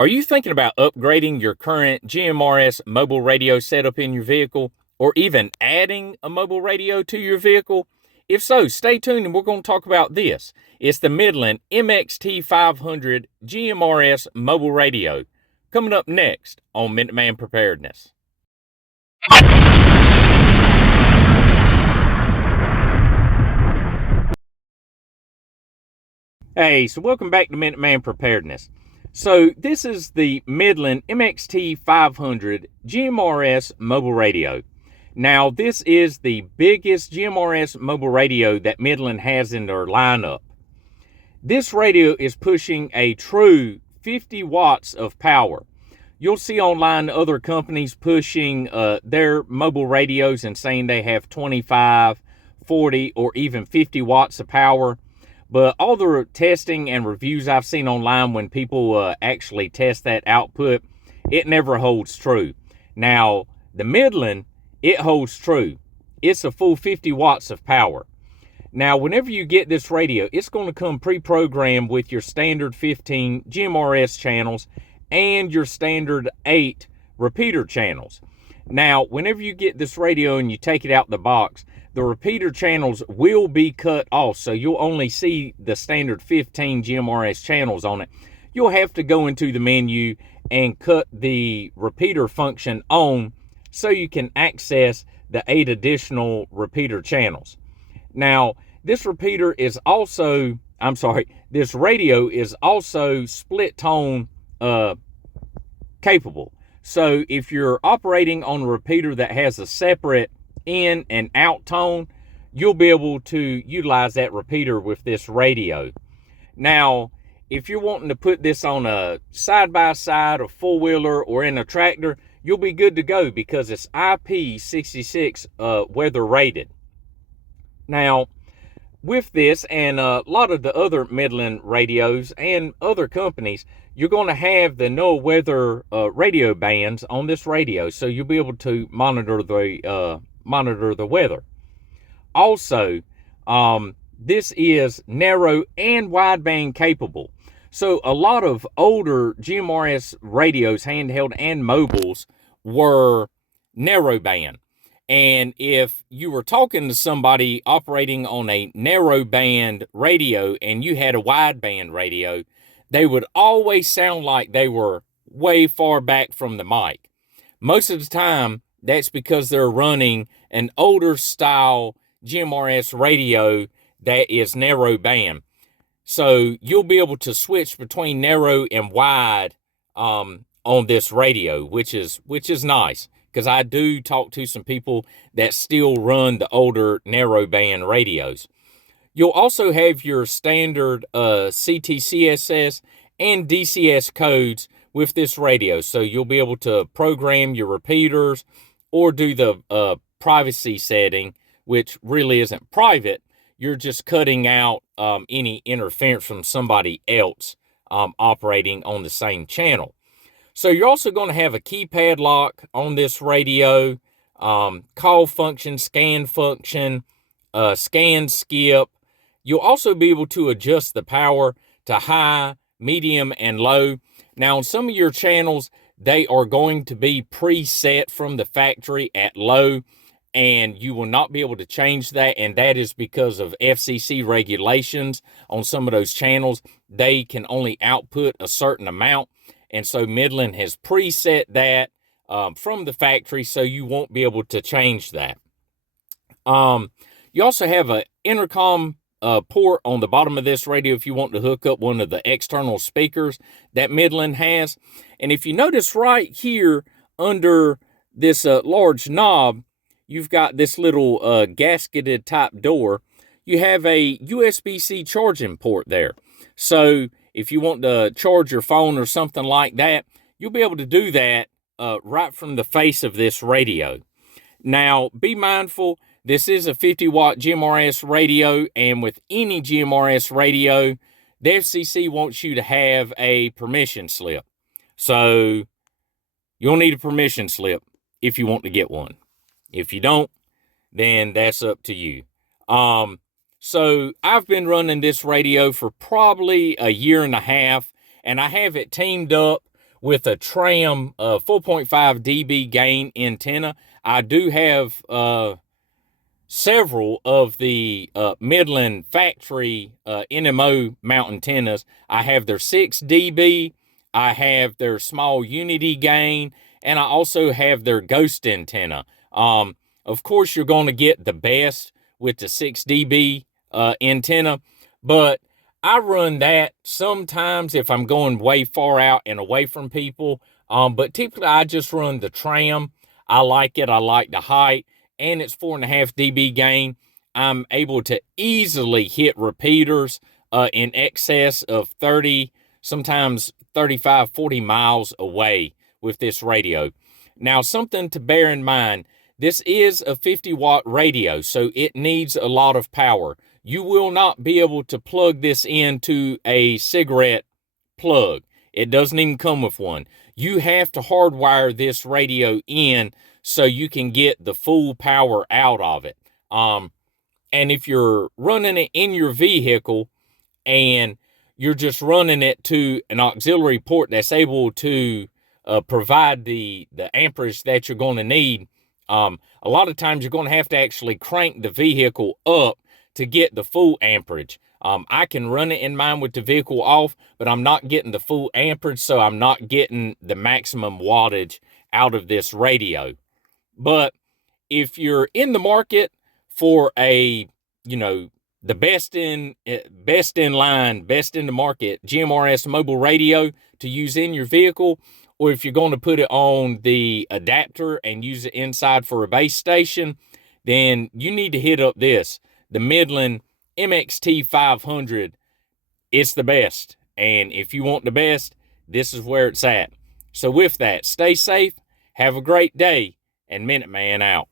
Are you thinking about upgrading your current GMRS mobile radio setup in your vehicle, or even adding a mobile radio to your vehicle? If so, stay tuned and we're going to talk about this. It's the Midland MXT500 GMRS mobile radio. Coming up next on Minuteman Preparedness. Hey, so welcome back to Minuteman Preparedness. So this is the Midland MXT500 GMRS mobile radio. Now this is the biggest GMRS mobile radio that Midland has in their lineup. This radio is pushing a true 50 watts of power. You'll see online other companies pushing their mobile radios and saying they have 25, 40, or even 50 watts of power. But all the testing and reviews I've seen online when people actually test that output, it never holds true. Now, the Midland, it holds true. It's a full 50 watts of power. Now, whenever you get this radio, it's going to come pre-programmed with your standard 15 GMRS channels and your standard 8 repeater channels. Now, whenever you get this radio and you take it out the box, the repeater channels will be cut off, so you'll only see the standard 15 GMRS channels on it. You'll have to go into the menu and cut the repeater function on so you can access the 8 additional repeater channels. Now, this radio is also split tone capable. So if you're operating on a repeater that has a separate in and out tone, you'll be able to utilize that repeater with this radio. Now, if you're wanting to put this on a side-by-side, a four-wheeler, or in a tractor, you'll be good to go because it's IP66 weather rated. Now, with this and a lot of the other Midland radios and other companies, you're going to have the NOAA weather radio bands on this radio, so you'll be able to monitor the weather. Also, this is narrow and wideband capable. So a lot of older GMRS radios, handheld and mobiles, were narrowband. And if you were talking to somebody operating on a narrowband radio and you had a wideband radio, they would always sound like they were way far back from the mic. Most of the time, that's because they're running an older style GMRS radio that is narrowband. So you'll be able to switch between narrow and wide on this radio, which is nice, because I do talk to some people that still run the older narrowband radios. You'll also have your standard CTCSS and DCS codes with this radio, so you'll be able to program your repeaters or do the privacy setting, which really isn't private. You're just cutting out any interference from somebody else operating on the same channel. So you're also going to have a keypad lock on this radio, call function, scan function, scan skip. You'll also be able to adjust the power to high, medium, and low. Now, on some of your channels, they are going to be preset from the factory at low, and you will not be able to change that, and that is because of FCC regulations on some of those channels. They can only output a certain amount, and so Midland has preset that from the factory, so you won't be able to change that. You also have an intercom port on the bottom of this radio if you want to hook up one of the external speakers that Midland has. And if you notice right here under this large knob, you've got this little gasketed type door. You have a USB-C charging port there. So if you want to charge your phone or something like that, you'll be able to do that right from the face of this radio. Now, be mindful, this is a 50 watt GMRS radio, and with any GMRS radio, the FCC wants you to have a permission slip. So you'll need a permission slip if you want to get one. If you don't, then that's up to you. So I've been running this radio for probably a year and a half, and I have it teamed up with a tram 4.5 dB gain antenna. I do have several of the Midland factory NMO mount antennas. I have their 6 dB, I have their small unity gain, and I also have their ghost antenna. Of course, you're going to get the best with the 6 dB antenna, but I run that sometimes if I'm going way far out and away from people. But typically, I just run the tram. I like it. I like the height, and it's 4.5 dB gain. I'm able to easily hit repeaters in excess of 30, sometimes 35, 40 miles away with this radio. Now, something to bear in mind, this is a 50-watt radio, so it needs a lot of power. You will not be able to plug this into a cigarette plug. It doesn't even come with one. You have to hardwire this radio in so you can get the full power out of it. And if you're running it in your vehicle and you're just running it to an auxiliary port that's able to provide the amperage that you're going to need, a lot of times you're going to have to actually crank the vehicle up to get the full amperage. I can run it in mine with the vehicle off, but I'm not getting the full amperage, so I'm not getting the maximum wattage out of this radio. But if you're in the market for a, the best in line, best in the market GMRS mobile radio to use in your vehicle, or if you're going to put it on the adapter and use it inside for a base station, then you need to hit up the Midland MXT500. It's the best. And if you want the best, this is where it's at. So with that, stay safe, have a great day, and Minuteman out.